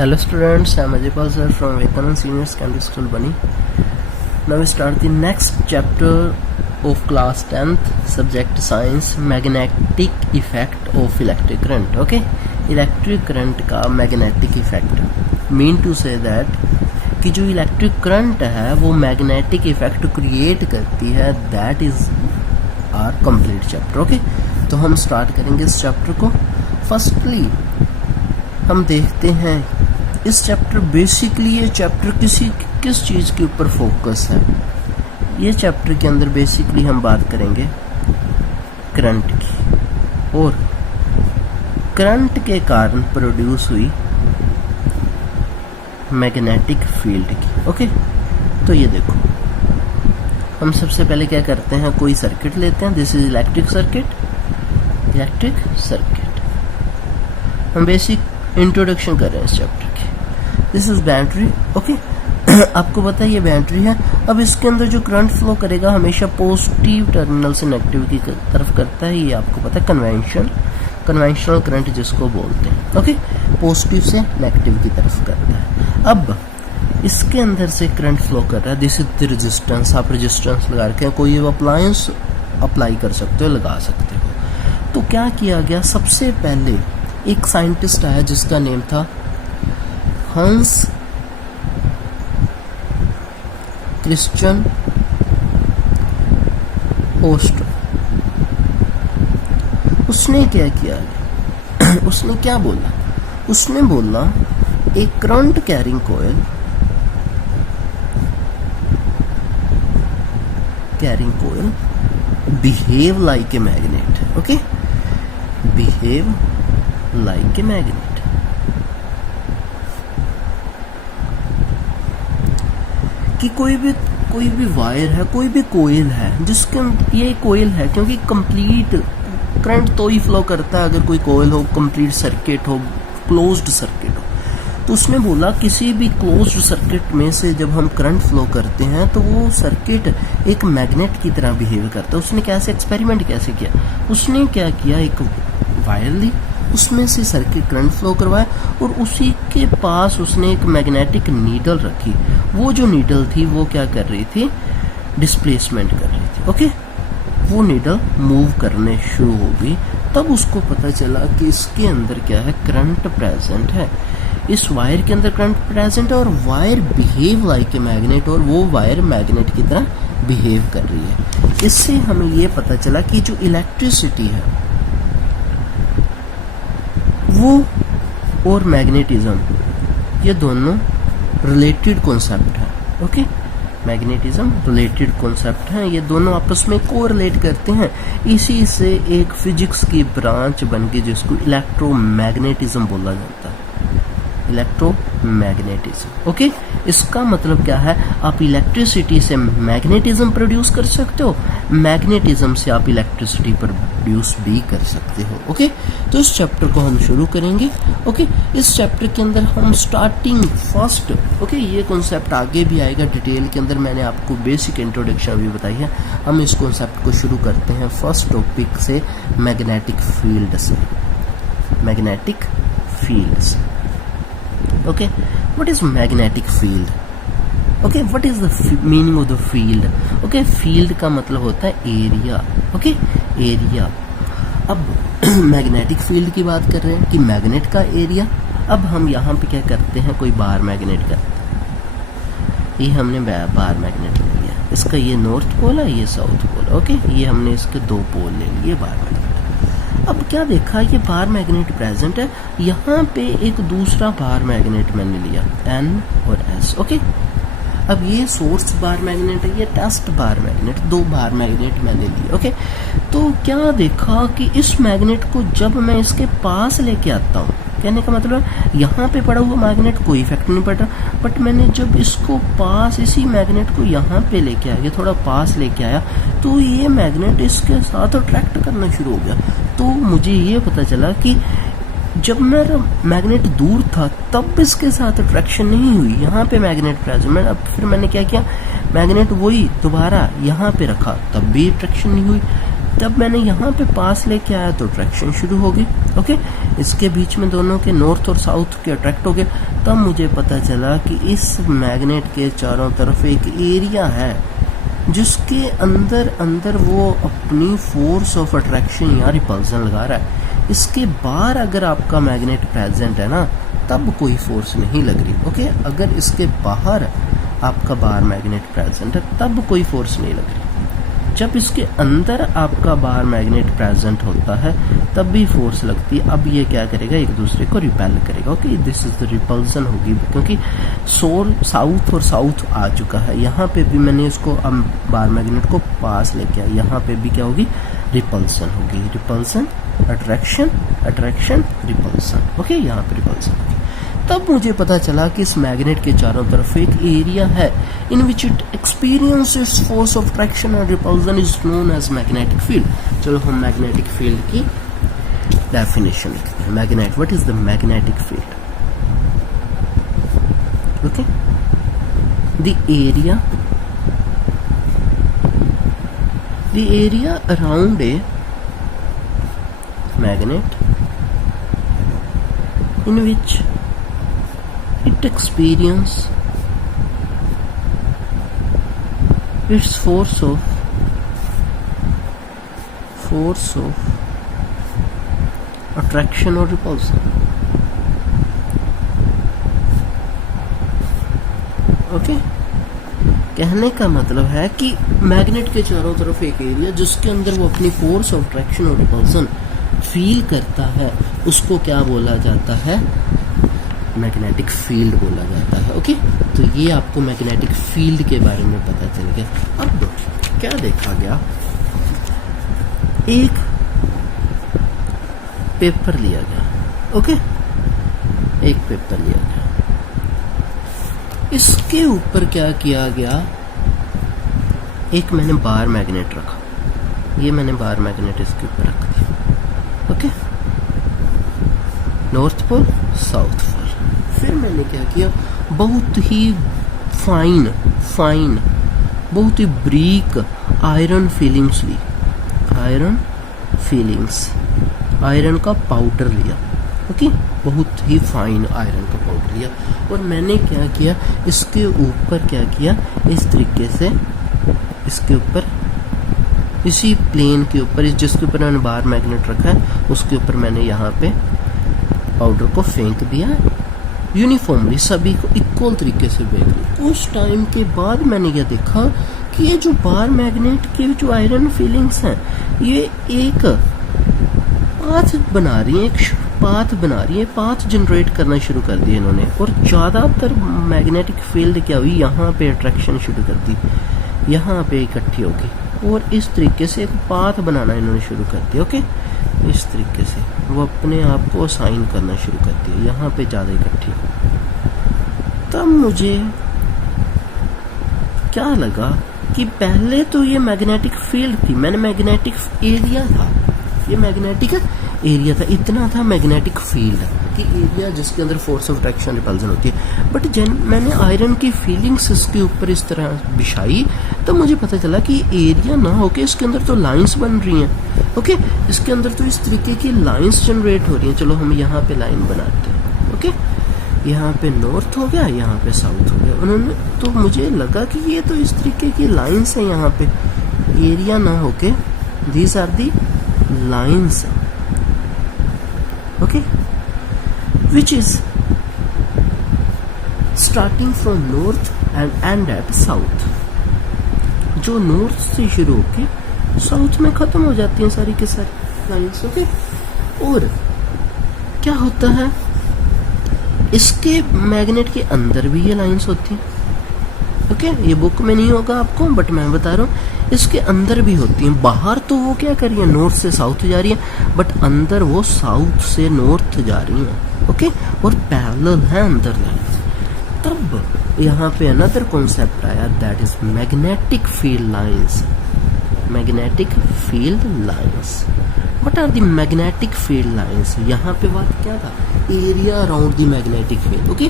Hello students, I am Ajaypal sir from Vivekanand Senior Secondary School, Bani. Now we start the next chapter of class 10th, subject science, magnetic effect of electric current. Okay, electric current का magnetic effect mean to say that कि जो electric current है वो magnetic effect create करती है. That is our complete chapter. Okay, तो हम start करेंगे इस chapter को. Firstly हम देखते हैं इस चैप्टर बेसिकली ये चैप्टर किस चीज़ के ऊपर फोकस है. ये चैप्टर के अंदर बेसिकली हम बात करेंगे करंट की और करंट के कारण प्रोड्यूस हुई मैग्नेटिक फील्ड की. ओके, तो ये देखो हम सबसे पहले क्या करते हैं, कोई सर्किट लेते हैं. This is electric circuit. हम बेसिक इंट्रोडक्शन कर रहे हैं इस चैप्टर की. This is battery. ओके, आपको पता है ये बैटरी है. अब इसके अंदर जो करंट फ्लो करेगा हमेशा पॉजिटिव टर्मिनल से नेगेटिव की तरफ करता है. ये आपको पता है कन्वेंशनल करंट जिसको बोलते हैं. ओके, पॉजिटिव से नेगेटिव की तरफ करता है. अब इसके अंदर से करंट फ्लो कर रहा है. This is the resistance. आप रेजिस्टेंस लगा के कोई अप्लायंस अप्लाई कर सकते हो, लगा सकते हो. तो क्या किया गया, सबसे पहले एक साइंटिस्ट आया जिसका नेम था हंस क्रिश्चियन ओस्टर. उसने क्या किया, उसने क्या बोला, उसने बोला एक current carrying coil behave like a magnet. Okay, behave like a magnet. कि कोई भी वायर है, कोई भी कोयल है जिसके ये कोयल है क्योंकि कंप्लीट करंट तो ही फ्लो करता है अगर कोई कोयल हो, कंप्लीट सर्किट हो, क्लोज्ड सर्किट हो. तो उसने बोला किसी भी क्लोज्ड सर्किट में से जब हम करंट फ्लो करते हैं तो वो सर्किट एक मैग्नेट की तरह बिहेव करता है. उसने कैसे एक्सपेरिमेंट कैसे किया, उसने क्या किया, एक वायर ली, उसमें से सर्किट करंट फ्लो करवाया और उसी के पास उसने एक मैग्नेटिक नीडल रखी. वो जो नीडल थी वो क्या कर रही थी, डिस्प्लेसमेंट कर रही थी. ओके, वो नीडल मूव करने शुरू हो गई. तब उसको पता चला कि इसके अंदर क्या है, करंट प्रेजेंट है. इस वायर के अंदर करंट प्रेजेंट है और wire behave like a magnet, और वो वायर मैग्नेट की तरह बिहेव कर रही है. इससे हमें ये पता चला कि जो इलेक्ट्रिसिटी है वो और मैग्नेटिज्म ये दोनों रिलेटेड कॉन्सेप्ट है. ओके, मैग्नेटिज्म रिलेटेड कॉन्सेप्ट है, ये दोनों आपस में कोरिलेट करते हैं. इसी से एक फिजिक्स की ब्रांच बन गई जिसको इलेक्ट्रोमैग्नेटिज्म बोला जाता है. इलेक्ट्रोमैग्नेटिज्म. ओके, इसका मतलब क्या है, आप इलेक्ट्रिसिटी से मैग्नेटिज्म प्रोड्यूस कर सकते हो, मैग्नेटिज्म से आप इलेक्ट्रिसिटी प्रोड्यूस भी कर सकते हो. ओके, तो इस चैप्टर को हम शुरू करेंगे. ओके, इस चैप्टर के अंदर हम स्टार्टिंग फर्स्ट, ओके, ये कॉन्सेप्ट आगे भी आएगा डिटेल के अंदर, मैंने आपको बेसिक इंट्रोडक्शन भी बताई है. हम इस कॉन्सेप्ट को शुरू करते हैं फर्स्ट टॉपिक से, मैग्नेटिक फील्ड से. Okay, what is magnetic field? Okay, what is the meaning of the field? Okay, field का मतलब होता है एरिया. Okay, area. अब मैग्नेटिक फील्ड की बात कर रहे हैं कि मैग्नेट का एरिया. अब हम यहाँ पे क्या करते हैं, कोई बार मैग्नेट करते हैं. ये हमने बार मैग्नेट ले लिया, इसका ये नॉर्थ पोल है, ये साउथ पोल. ओके, ये हमने इसके दो पोल ले लिए, बार मैग्नेट. अब क्या देखा, ये बार मैग्नेट प्रेजेंट है, यहाँ पे एक दूसरा बार मैग्नेट मैंने लिया, N और S. ओके, अब ये सोर्स बार मैग्नेट है, ये टेस्ट बार मैग्नेट, दो बार मैग्नेट मैंने लिए. ओके, तो क्या देखा कि इस मैग्नेट को जब मैं इसके पास लेके आता हूँ, कहने का मतलब यहाँ पे पड़ा हुआ मैग्नेट कोई इफेक्ट नहीं पड़ रहा, बट मैंने जब इसको पास, इसी मैग्नेट को यहाँ पे लेके आया, थोड़ा पास लेके आया, तो ये मैग्नेट इसके साथ अट्रैक्ट करना शुरू हो गया. तो मुझे ये पता चला कि जब मेरा मैग्नेट दूर था तब इसके साथ अट्रैक्शन नहीं हुई, यहाँ पे मैग्नेट प्रेजेंट. फिर मैंने क्या किया, मैग्नेट वही दोबारा यहाँ पे रखा, तब भी अट्रैक्शन नहीं हुई. जब मैंने यहाँ पे पास लेके आया तो अट्रैक्शन शुरू हो गई। ओके, इसके बीच में दोनों के नॉर्थ और साउथ के अट्रैक्ट हो गए। तब मुझे पता चला कि इस मैग्नेट के चारों तरफ एक एरिया है जिसके अंदर अंदर वो अपनी फोर्स ऑफ अट्रैक्शन या रिपल्सन लगा रहा है। इसके बाहर अगर आपका मैग्नेट प्रेजेंट है ना, तब कोई फोर्स नहीं लग रही। ओके, अगर इसके बाहर आपका बाहर मैग्नेट प्रेजेंट है तब कोई फोर्स नहीं लग रही। जब इसके अंदर आपका बाहर मैग्नेट प्रेजेंट होता है तब भी फोर्स लगती है। अब ये क्या करेगा, एक दूसरे को रिपेल करेगा। Okay, this is the repulsion होगी, क्योंकि सोल साउथ और साउथ आ चुका है। यहाँ पे भी मैंने इसको अब बाहर मैग्नेट को पास लेके आया, यहाँ पे भी क्या होगी, रिपल्सन होगी। Repulsion, attraction, attraction, repulsion. Okay, यहाँ पे रिपल्सन होगी। तब मुझे पता चला कि इस मैग्नेट के चारों तरफ एक एरिया है in which it experiences force of attraction and repulsion is known as magnetic field. चलो हम मैग्नेटिक फील्ड की डेफिनेशन लिखते हैं। Magnet, what is the magnetic field? Okay, the area around a magnet in which it experiences its force of attraction or repulsion. Okay, कहने का मतलब है कि मैग्नेट के चारों तरफ एक एरिया जिसके अंदर वो अपनी फोर्स ऑफ अट्रैक्शन और रिपल्सन फील करता है, उसको क्या बोला जाता है, मैग्नेटिक फील्ड बोला जाता है। ओके, तो ये आपको मैग्नेटिक फील्ड के बारे में पता चल गया। अब क्या देखा गया, एक पेपर लिया गया। ओके, एक पेपर लिया गया, इसके ऊपर क्या किया गया, एक मैंने बार मैग्नेट रखा, ये मैंने बार मैग्नेट इसके ऊपर रख दिया। Okay, north pole, south pole. फिर मैंने क्या किया, बहुत ही फाइन बहुत ही ब्रीक आयरन फीलिंग्स ली, आयरन का पाउडर लिया। ओके, बहुत ही फाइन आयरन का पाउडर लिया और मैंने क्या किया, इसके ऊपर क्या किया, इस तरीके से इसके ऊपर, इसी प्लेन के ऊपर, इस जिसके ऊपर मैंने बाहर मैग्नेट रखा है उसके ऊपर मैंने यहाँ पे पाउडर को फेंक दिया यूनिफॉर्मली, सभी को इक्वल तरीके से फेंक दिया। उस टाइम के बाद मैंने यह देखा कि ये जो बाहर मैग्नेट के जो आयरन फीलिंग्स हैं ये एक पाथ बना रही है, पाथ जनरेट करना शुरू कर दिया इन्होंने। और ज़्यादातर मैग्नेटिक फील्ड क्या हुई, यहाँ पे अट्रैक्शन शुरू कर दी, यहाँ पे इकट्ठी होगी और इस तरीके से एक पाथ बनाना इन्होंने शुरू कर दिया। ओके, इस तरीके से वो अपने आप को साइन करना शुरू कर दिया, यहाँ पे ज़्यादा इकट्ठी हो। तब मुझे क्या लगा कि पहले तो ये मैग्नेटिक फील्ड थी, मैंने मैग्नेटिक एरिया था, ये मैग्नेटिक एरिया था, इतना था मैग्नेटिक फील्ड कि एरिया जिसके अंदर फोर्स ऑफ अट्रैक्शन रिपल्सन होती है। बट जब मैंने आयरन की फीलिंग्स इसके ऊपर इस तरह बिछाई तो मुझे पता चला कि एरिया ना होके इसके अंदर तो लाइंस बन रही हैं। ओके, इसके अंदर तो इस तरीके की लाइंस जनरेट हो रही हैं। चलो हम यहाँ पे लाइन बनाते हैं। ओके, यहाँ पे नॉर्थ हो गया, यहाँ पे साउथ हो गया। उन्होंने तो मुझे लगा कि ये तो इस तरीके की लाइंस है, यहाँ पे एरिया ना होके these are the lines. Okay, which is starting from north and end at south, जो नॉर्थ से शुरू होके साउथ में खत्म हो जाती हैं सारी के सारी लाइन्स। ओके, और क्या होता है, इसके मैग्नेट के अंदर भी ये लाइन्स होती हैं। ओके, ये बुक में नहीं होगा आपको बट मैं बता रहा हूँ, इसके अंदर भी होती हैं। बाहर तो वो क्या कर रही है, नॉर्थ से साउथ जा रही है, बट अंदर वो साउथ से नॉर्थ जा रही हैं। ओके, और पैरेलल है अंदर लाइन्स। तब यहाँ पे अनदर कॉन्सेप्ट आया, that is magnetic field lines. Magnetic field lines, what are the magnetic field lines? यहाँ पे बात क्या था, area around the magnetic field. Okay,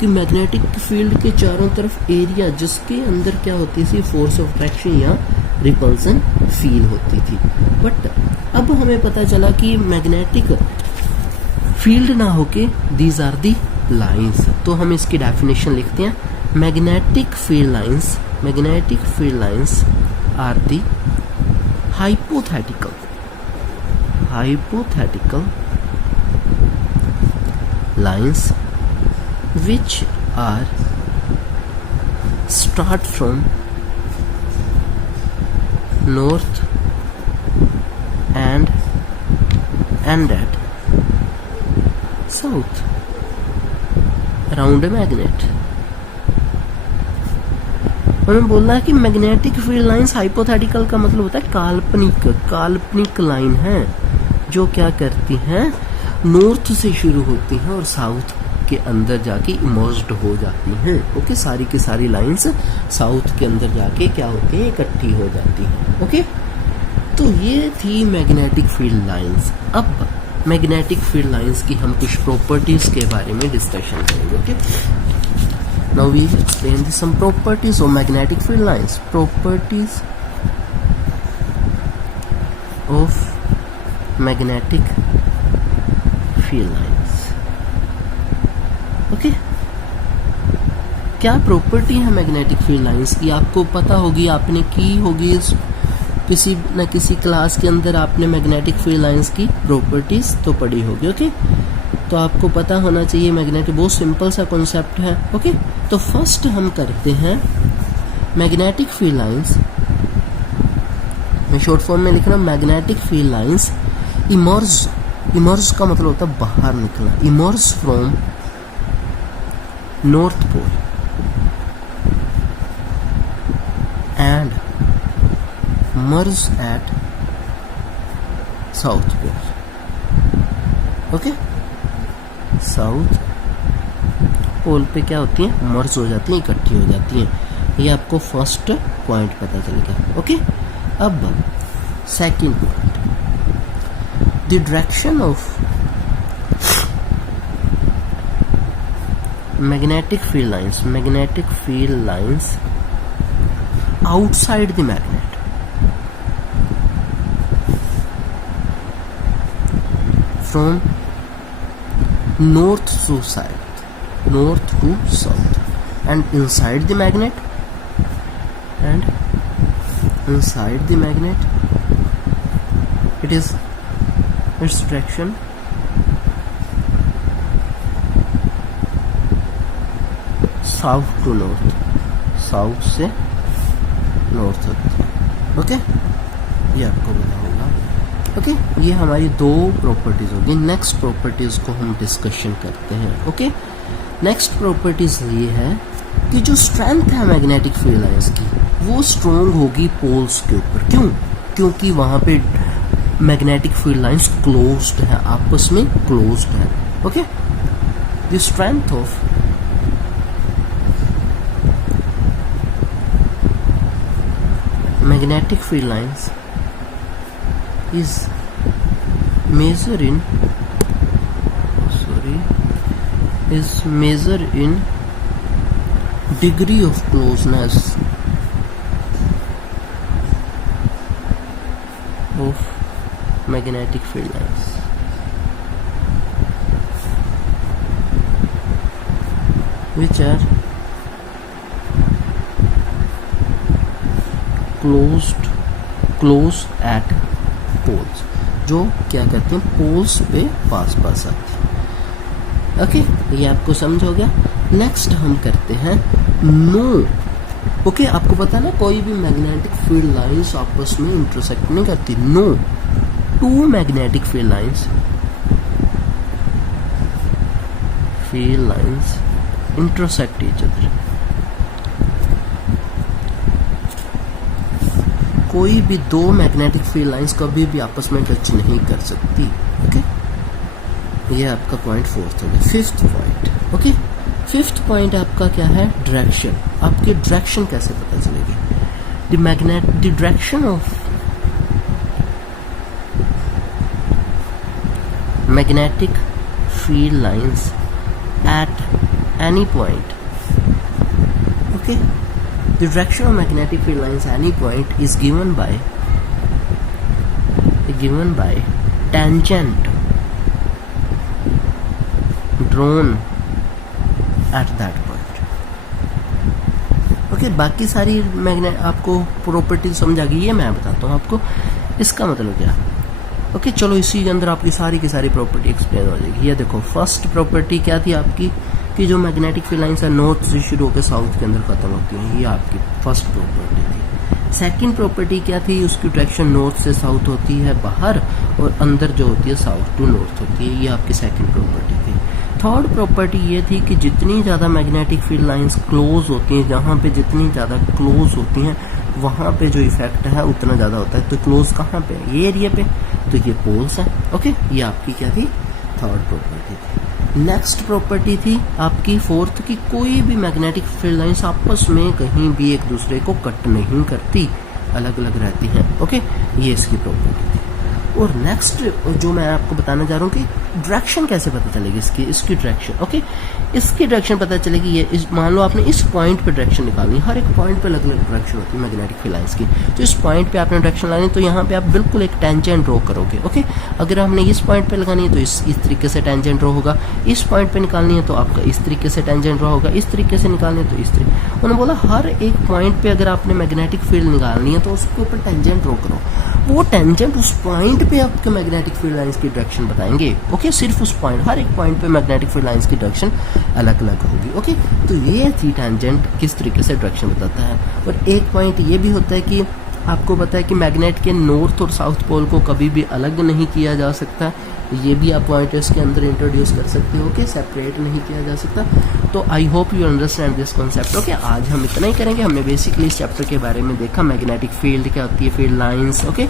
कि मैग्नेटिक फील्ड के चारों तरफ एरिया जिसके अंदर क्या होती है, फोर्स ऑफ अट्रैक्शन या रिपल्सन फील होती थी। बट अब हमें पता चला कि मैग्नेटिक फील्ड ना होके दीज आर दी लाइंस। तो हम इसकी डेफिनेशन लिखते हैं, magnetic field lines are the hypothetical lines which are start from north and end at south around a magnet। हमें बोलना है कि मैग्नेटिक फील्ड लाइंस हाइपोथेटिकल का मतलब होता है काल्पनिक लाइन है जो क्या करती हैं, नॉर्थ से शुरू होती हैं और साउथ के अंदर जाके इमर्ज्ड हो जाती हैं। ओके, सारी की सारी लाइंस साउथ के अंदर जाके क्या होती हैं, इकट्ठी हो जाती हैं। ओके, तो ये थी मैग्नेटिक फील्ड लाइंस। अब मैग्नेटिक फील्ड लाइंस की हम कुछ प्रॉपर्टीज के बारे में डिस्कशन करेंगे। Okay, now we explain some properties of magnetic field lines। Properties of magnetic field lines। Okay, क्या प्रॉपर्टी है मैग्नेटिक फील्ड लाइंस की? आपको पता होगी, आपने की होगी किसी न किसी क्लास के अंदर, आपने मैग्नेटिक फील्ड लाइंस की प्रॉपर्टीज तो पढ़ी होगी। ओके, तो आपको पता होना चाहिए मैग्नेटिक, बहुत सिंपल सा कॉन्सेप्ट है। ओके, तो फर्स्ट हम करते हैं मैग्नेटिक फील्ड लाइंस, मैं शॉर्ट फॉर्म में लिख रहा हूँ, मैग्नेटिक फील्ड लाइंस इमर्ज का मतलब होता है बाहर निकलना, emerge from north pole and merge at south pole. Okay, south pole पे क्या होती हैं, मर्ज हो जाती हैं, इकट्ठी हो जाती हैं। ये आपको फर्स्ट पॉइंट पता चलेगा। ओके, अब second point, the direction of magnetic field lines outside the magnet from north to south and inside the magnet it is its direction south to north, south से नॉर्थ तक। Okay, ये आपको पता होगा। Okay, ये हमारी दो प्रॉपर्टीज होगी। नेक्स्ट प्रॉपर्टीज को हम डिस्कशन करते हैं। ओके, नेक्स्ट प्रॉपर्टीज ये है कि जो स्ट्रेंथ है मैग्नेटिक फील्ड लाइंस की, वो स्ट्रॉन्ग होगी पोल्स के ऊपर। क्यों? क्योंकि वहां पे मैग्नेटिक फील्ड लाइंस क्लोज्ड है, आपस में क्लोज्ड है। Okay, the strength of magnetic field lines is measured in degree of closeness of magnetic field lines, which are close at poles, जो क्या करते हैं, पोल्स पे पास आते हैं। ओके, ये आपको समझ हो गया। नेक्स्ट हम करते हैं नो। ओके, आपको पता ना कोई भी मैग्नेटिक फील्ड लाइंस आपस में इंटरसेक्ट नहीं करती। No two magnetic field lines intersect each other. कोई भी दो मैग्नेटिक फील्ड लाइंस कभी भी आपस में टच नहीं कर सकती। ओके, ये आपका पॉइंट फोर्थ हो गया। Fifth point, okay, fifth point आपका क्या है, डायरेक्शन। आपकी डायरेक्शन कैसे पता चलेगी? The direction of magnetic field lines at any point, okay, the direction of magnetic field lines any point is given by tangent drawn at that point. Okay, बाकी सारी magnet आपको प्रॉपर्टी समझ आ गई है, मैं बताता हूँ आपको इसका मतलब क्या। ओके, चलो इसी के अंदर आपकी सारी की सारी प्रॉपर्टी एक्सप्लेन हो जाएगी। ये देखो, फर्स्ट प्रॉपर्टी क्या थी आपकी कि जो मैग्नेटिक फील्ड लाइंस है नॉर्थ से शुरू होकर साउथ के अंदर खत्म होती हैं, ये आपकी फर्स्ट प्रॉपर्टी थी। सेकंड प्रॉपर्टी क्या थी, उसकी डायरेक्शन नॉर्थ से साउथ होती है बाहर, और अंदर जो होती है साउथ टू नॉर्थ होती है, ये आपकी सेकंड प्रॉपर्टी थी। थर्ड प्रॉपर्टी ये थी कि जितनी ज़्यादा मैग्नेटिक फील्ड लाइंस क्लोज होती हैं, जहाँ पे जितनी ज़्यादा क्लोज होती हैं वहाँ पे जो इफेक्ट है उतना ज़्यादा होता है। तो क्लोज कहाँ पे, ये एरिया पे, तो ये पोल्स है। ओके, ये आपकी क्या थी, थर्ड प्रॉपर्टी थी। नेक्स्ट प्रॉपर्टी थी आपकी फोर्थ की, कोई भी मैग्नेटिक फील्ड लाइंस आपस में कहीं भी एक दूसरे को कट नहीं करती, अलग अलग रहती हैं। ओके, ये इसकी प्रॉपर्टी थी। और नेक्स्ट जो मैं आपको बताना चाह रहा हूँ कि डायरेक्शन कैसे पता चलेगी इसकी डायरेक्शन। ओके, इसकी डायरेक्शन पता चलेगी ये मान लो आपने इस पॉइंट पे डायरेक्शन निकालनी है, हर एक पॉइंट पे अलग अलग डायरेक्शन होती है मैग्नेटिक फील्ड लाइंस की। तो इस पॉइंट पे आपने डायरेक्शन लानी, तो यहाँ पे आप बिल्कुल एक टेंजेंट ड्रॉ करोगे। ओके, अगर हमने इस पॉइंट पे लगानी है तो इस तरीके से टेंजेंट ड्रॉ होगा, इस पॉइंट पे निकालनी है तो आपका इस तरीके से टेंजेंट ड्रॉ होगा, इस तरीके से निकालनी है तो इस तरीके। उन्होंने बोला हर एक पॉइंट पे अगर आपने मैग्नेटिक फील्ड निकालनी है तो उसके ऊपर टेंजेंट ड्रॉ करो, वो टेंजेंट उस पॉइंट पे आपके मैग्नेटिक फील्ड लाइंस की डायरेक्शन बताएंगे। ओके, सिर्फ उस पॉइंट, हर एक पॉइंट पे मैग्नेटिक फील्ड लाइंस की डायरेक्शन अलग अलग होगी। ओके, तो ये थी टेंजेंट किस तरीके से डायरेक्शन बताता है। और एक पॉइंट ये भी होता है कि आपको पता है कि मैग्नेट के नॉर्थ और साउथ पोल को कभी भी अलग नहीं किया जा सकता, ये भी आप पॉइंट इसके अंदर इंट्रोड्यूस कर सकते हो। ओके, सेपरेट नहीं किया जा सकता। तो I hope you understand this concept. Okay, आज हम इतना ही करेंगे। हमने बेसिकली इस चैप्टर के बारे में देखा, मैग्नेटिक फील्ड क्या होती है, फील्ड लाइंस। ओके,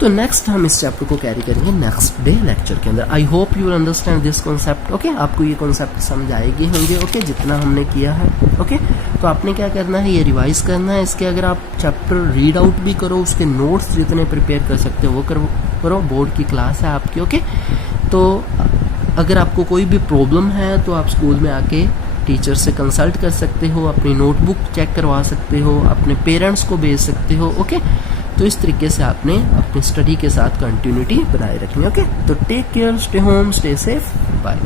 तो नेक्स्ट हम इस चैप्टर को कैरी करेंगे नेक्स्ट डे लेक्चर के अंदर। I hope you understand this concept. Okay, आपको ये कॉन्सेप्ट समझ आएगी होंगे। ओके, जितना हमने किया है। ओके, तो आपने क्या करना है, ये रिवाइज करना है इसके। अगर आप चैप्टर रीड आउट भी करो, उसके नोट्स जितने प्रिपेयर कर सकते हो वो करो। बोर्ड की क्लास है आपकी। ओके, तो अगर आपको कोई भी प्रॉब्लम है तो आप स्कूल में आके टीचर से कंसल्ट कर सकते हो, अपनी नोटबुक चेक करवा सकते हो, अपने पेरेंट्स को भेज सकते हो। ओके, तो इस तरीके से आपने अपनी स्टडी के साथ कंटिन्यूटी बनाए रखनी है। ओके, तो take care, stay home, stay safe, bye.